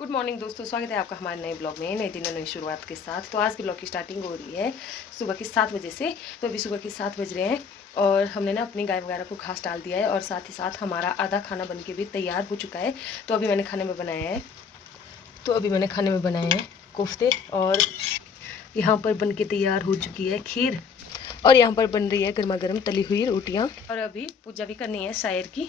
Good morning दोस्तों, स्वागत है आपका हमारे नए ब्लॉग में, नए दिन नई शुरुआत के साथ। तो आज के ब्लॉग की स्टार्टिंग हो रही है सुबह के 7 बजे से। तो अभी सुबह के 7 बज रहे हैं और हमने ना अपनी गाय वगैरह को घास डाल दिया है और साथ ही साथ हमारा आधा खाना बन के भी तैयार हो चुका है। तो अभी मैंने खाने में बनाए हैं कोफ्ते, और यहाँ पर बन के तैयार हो चुकी है खीर, और यहाँ पर बन रही है गर्मा गर्म तली हुई रोटियाँ, और अभी पूजा भी करनी है शायर की।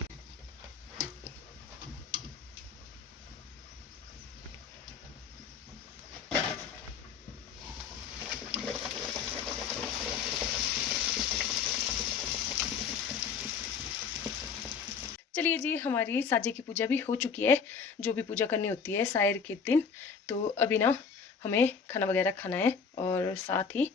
चलिए जी, हमारी साजे की पूजा भी हो चुकी है, जो भी पूजा करनी होती है शायर के दिन। तो अभी ना हमें खाना वगैरह खाना है और साथ ही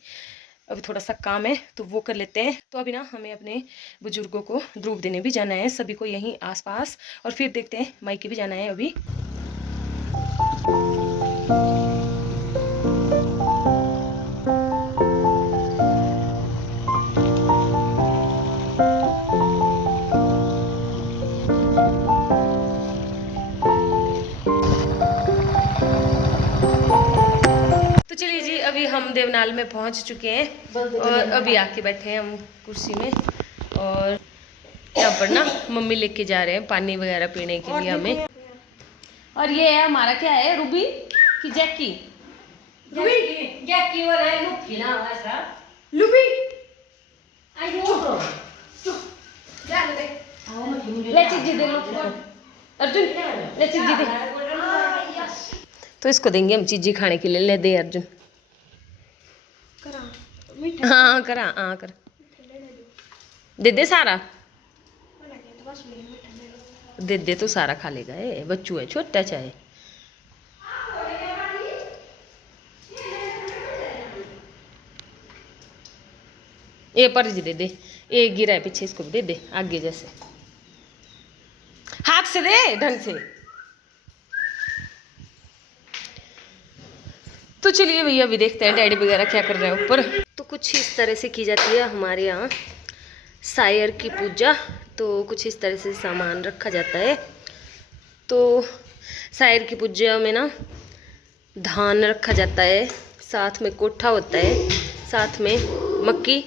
अभी थोड़ा सा काम है तो वो कर लेते हैं। तो अभी ना हमें अपने बुजुर्गों को ध्रुव देने भी जाना है, सभी को यहीं आसपास, और फिर देखते हैं मायके भी जाना है अभी। तो चलिए जी, अभी हम देवनाल में पहुंच चुके हैं और अभी आके बैठे हैं हम कुर्सी में, और यहाँ पर ना मम्मी लेके जा रहे हैं पानी वगैरह पीने के लिए हमें। और ये है हमारा, क्या है, रूबी की जैकी, जैकी वाला है लुकी ना ऐसा लुबी आयो ले चीज़ दे लो अर्जुन, ले चीज़ दे। तो इसको देंगे हम चीज़ी खाने के लिए, ले दे अर्जुन। हाँ करा, हाँ कर दे दे सारा, दे दे तो सारा खा लेगा, ये बच्चू है छोटा चाहे। ये पर्ज दे दे, ये गिरा है पीछे, इसको भी दे दे आगे जैसे, हाथ से दे ढंग से। तो चलिए भैया अभी देखते हैं डैडी वगैरह क्या कर रहे हैं ऊपर। तो कुछ इस तरह से की जाती है हमारे यहाँ शायर की पूजा। तो कुछ इस तरह से सामान रखा जाता है। तो शायर की पूजा में ना धान रखा जाता है, साथ में कोठा होता है, साथ में मक्की,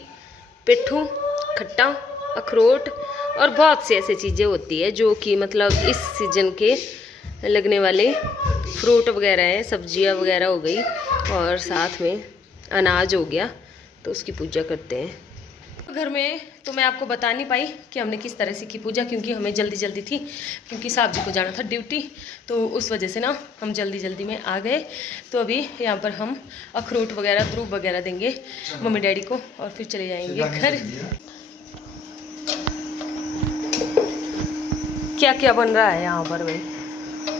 पिट्ठू, खट्टा, अखरोट और बहुत सी ऐसी चीज़ें होती है जो कि मतलब इस सीजन के लगने वाले फ्रूट वगैरह हैं, सब्जियां वगैरह हो गई, और साथ में अनाज हो गया। तो उसकी पूजा करते हैं घर में। तो मैं आपको बता नहीं पाई कि हमने किस तरह से की पूजा, क्योंकि हमें जल्दी जल्दी थी, क्योंकि साहब जी को जाना था ड्यूटी, तो उस वजह से ना हम जल्दी जल्दी में आ गए। तो अभी यहाँ पर हम अखरोट वगैरह ध्रुव वगैरह देंगे मम्मी डैडी को, और फिर चले जाएंगे घर। क्या क्या बन रहा है यहाँ पर भाई?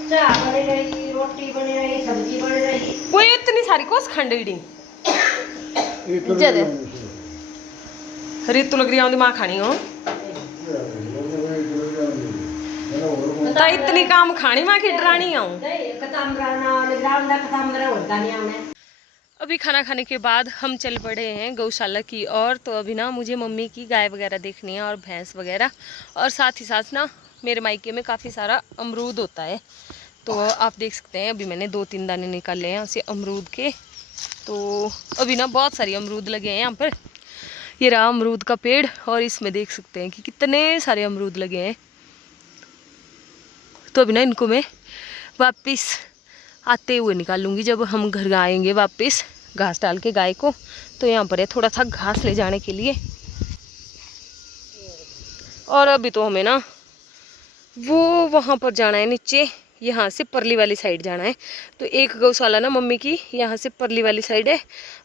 चाय बन रही, रोटी बन रही, सब्जी बन रही। वो इतनी सारी कोस खंडेड़ी ज्यादा रीतु लग रही है माँ खानी हो तो इतनी काम खानी माँ की डरानी आऊँ। अभी खाना खाने के बाद हम चल पड़े हैं गौशाला की ओर। तो अभी ना मुझे मम्मी की गाय वगैरह देखनी है और भैंस वगैरह, और साथ ही साथ ना मेरे मायके में काफ़ी सारा अमरूद होता है। तो आप देख सकते हैं अभी मैंने 2-3 दाने निकाले हैं यहाँ से अमरूद के। तो अभी ना बहुत सारी अमरूद लगे हैं यहाँ पर, ये रहा अमरूद का पेड़, और इसमें देख सकते हैं कि कितने सारे अमरूद लगे हैं। तो अभी ना इनको मैं वापस आते हुए निकालूंगी जब हम घर आएंगे वापस घास डाल के गाय को। तो यहाँ पर है थोड़ा सा घास ले जाने के लिए। और अभी तो हमें ना वो वहाँ पर जाना है नीचे, यहाँ से परली वाली साइड जाना है। तो एक गौशाला ना मम्मी की यहाँ से परली वाली साइड है,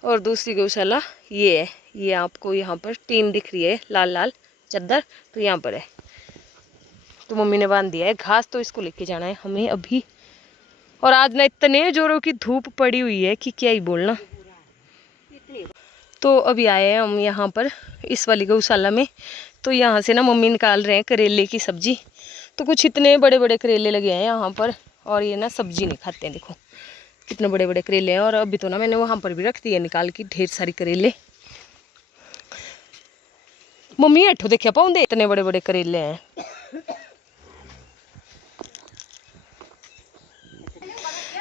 और दूसरी गौशाला ये है। ये आपको यहाँ पर टीन दिख रही है, लाल लाल चद्दर, तो यहाँ पर है। तो मम्मी ने बांध दिया है घास, तो इसको लेके जाना है हमें अभी। और आज ना इतने जोरों की धूप पड़ी हुई है कि क्या ही बोलना। तो अभी आए हैं हम यहाँ पर इस वाली गौशाला में। तो यहाँ से ना मम्मी निकाल रहे हैं करेले की सब्जी। तो कुछ इतने बड़े बड़े करेले लगे हैं यहाँ पर, और ये ना सब्जी नहीं खाते हैं, देखो कितने बड़े बड़े करेले हैं। और अभी तो ना मैंने वहाँ पर भी रख दिए निकाल के ढेर सारी करेले। मम्मी हेठो देखिए पाऊंदे इतने बड़े बड़े करेले हैं।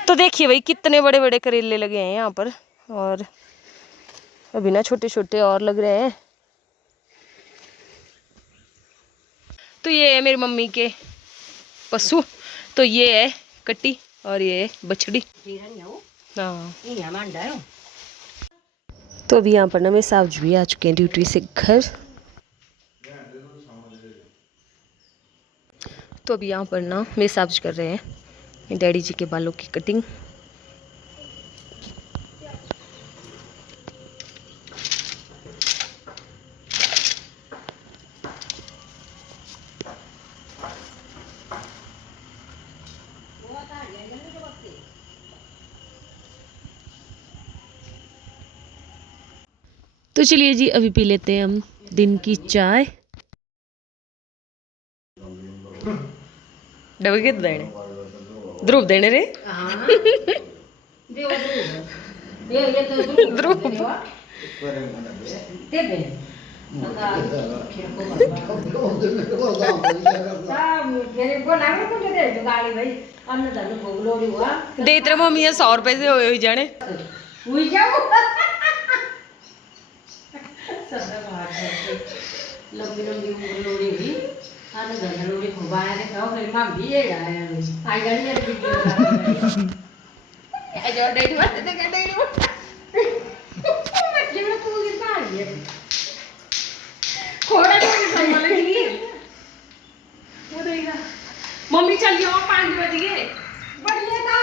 तो देखिए भाई कितने बड़े बड़े करेले लगे हैं यहाँ पर, और अभी ना छोटे छोटे और लग रहे हैं। तो ये है मेरी मम्मी के पशु, तो ये है कट्टी और ये है बछड़ी। हाँ तो अभी यहाँ पर ना मेरे साहब जी भी आ चुके हैं ड्यूटी से घर। तो अभी यहाँ पर ना मेरे साहब जी कर रहे हैं डैडी जी के बालों की कटिंग। तो चलिए जी अभी पी लेते हैं हम दिन की चाय। डबल के देने ध्रुव देने रे ध्रुव दे तेरे मम्मी 100 रुपए से हुए जाने। लंबी लंबी लोड़ी हुई आने घर लोड़ी खुबाया ने कहो मेरी मां भी ये आया आई गाड़ी में ये जो डेडी मत दे के डेडी मैं जीवन पूरी मार ये कोड़ा तो संभाल ली वो देगा मम्मी चल जाओ 5 बज गए बढ़िया था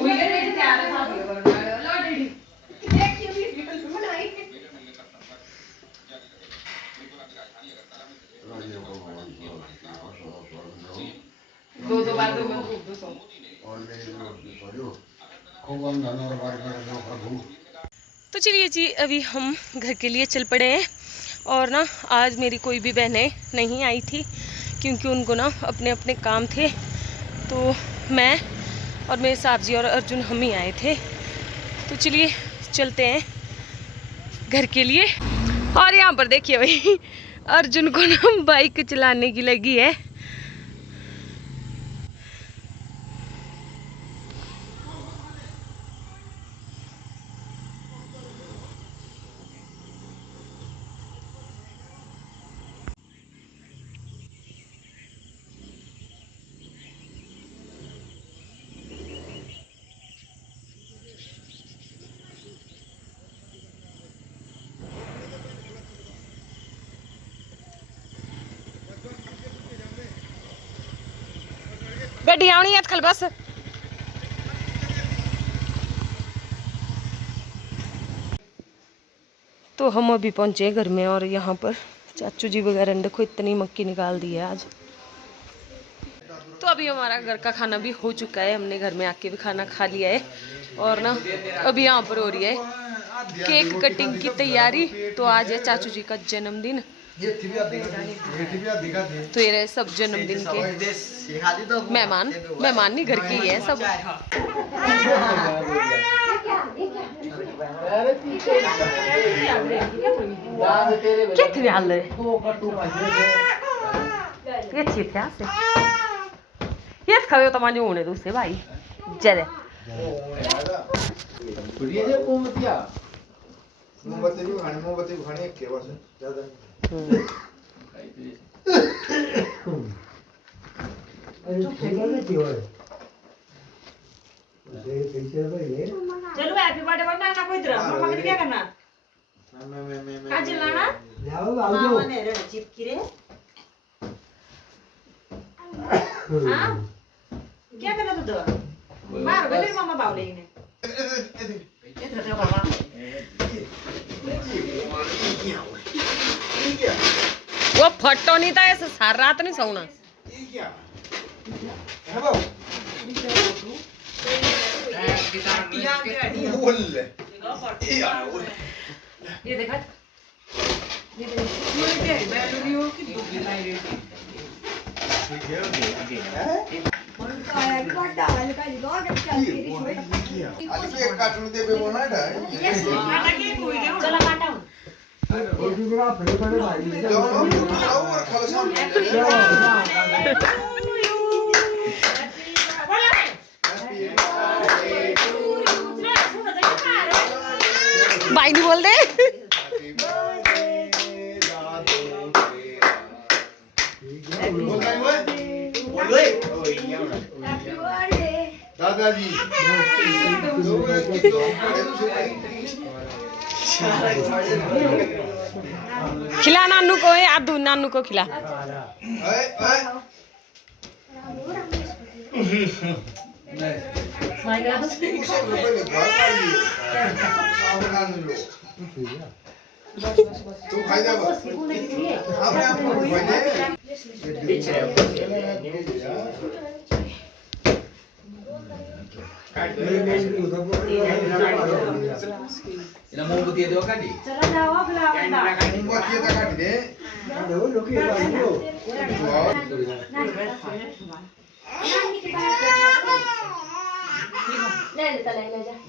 वही डेडी तैयार था लो डेडी देखिए वीडियो बनाई दो बार दो मैं खूब दो तो चलिए जी अभी हम घर के लिए चल पड़े हैं। और ना आज मेरी कोई भी बहनें नहीं आई थी क्योंकि उनको ना अपने अपने काम थे, तो मैं और मेरे साहब जी और अर्जुन हम ही आए थे। तो चलिए चलते हैं घर के लिए। और यहाँ पर देखिए भाई अर्जुन को ना बाइक चलाने की लगी है। गड्डी आनी है खल बस। तो हम अभी पहुंचे घर में और यहाँ पर चाचू जी वगैरह देखो इतनी मक्की निकाल दी है आज। तो अभी हमारा घर का खाना भी हो चुका है, हमने घर में आके भी खाना खा लिया है। और ना अभी यहाँ पर हो रही है केक कटिंग की तैयारी। तो आज है चाचू जी का जन्मदिन, तो ये रहे सब जन्मदिन के मेहमान। मेहमान नहीं घर के ही है सब। क्या हाल है ये चीज ये खावे तो मांझे होने दो से भाई जरे मोमबत्ती भी खाने एक के बस ज्यादा चलो हैप्पी बर्थडे करना ना कोई तरह मम्मा ने क्या करना आज लाना मामा ने रे चिपकी रे हां क्या करना तू दवा मार गले मामा बावले ने ये तो मामा वो फटो नहीं था ऐसे सारी रात नहीं सोना। ये क्या है बाबू ये देखा ये बैटरी हो कि कार्टून दे बोना चला काटा भाई नहीं बोल दे। दादाजी खिला नानू को है, आदू नानू को खिला। तू खाई जा बस। आपने आपको खाई दे। इला मोमबत्ती दो काटी चला जाओ बुलाओ मोमबत्ती तो काट दे।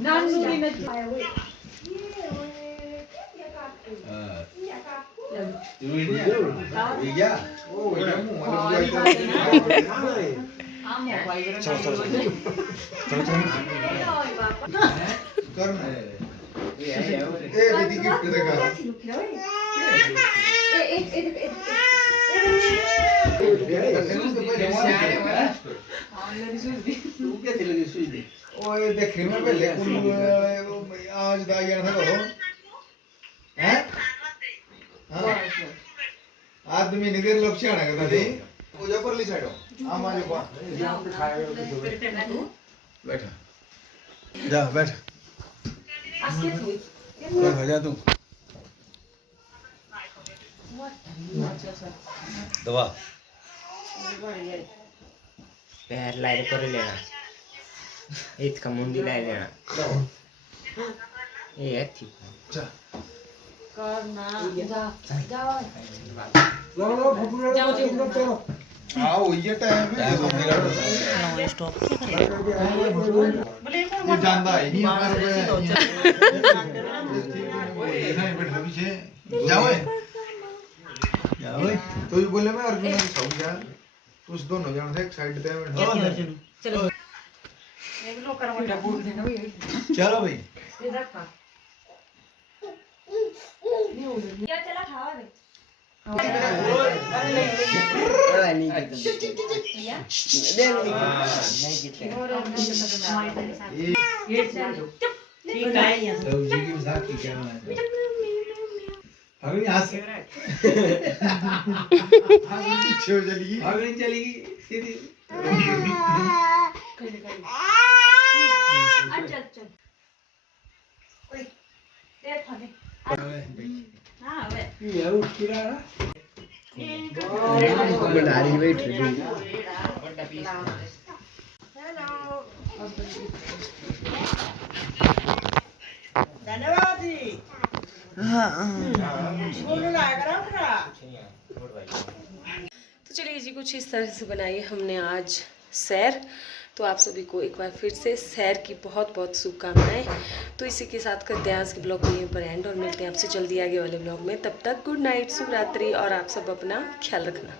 नानू भी नहीं आया हुए iya Oh, iya mu malu gua itu. Chalo. Karena didi gift देखा। ओए देखने में पहले आज दागिया था करो हैं हाँ आदमी निधर लक्ष्य आना करता थी पूजा पर ली साइडो हमारे को बैठा जा बैठ बैठ जा तू दवा पैर लाइट कर लेना इत का मुंडी लाई लेना ये है ठीक जा आओ ये टाइम है ये स्टॉप ये जानता है नहीं हमारे बैठा पीछे जाओ तो ये बोले मैं अर्जुन ने सब जा उस दोनों जन से एक साइड पे बैठो चलो चलो भाई क्या चला खावा दे अगली हाथ से पीछे चली अगली चलेगी सीधी चल ओए दे खाने हां वे ये उठिरा गाड़ी बैठ रही हेलो धन्यवाद जी तो चलिए जी कुछ इस तरह से बनाई हमने आज सैर। तो आप सभी को एक बार फिर से सैर की बहुत बहुत शुभकामनाएं। तो इसी के साथ करते हैं आज के ब्लॉग को यहीं पर एंड और मिलते हैं आपसे जल्दी आगे वाले ब्लॉग में। तब तक गुड नाइट, शुभ रात्रि और आप सब अपना ख्याल रखना।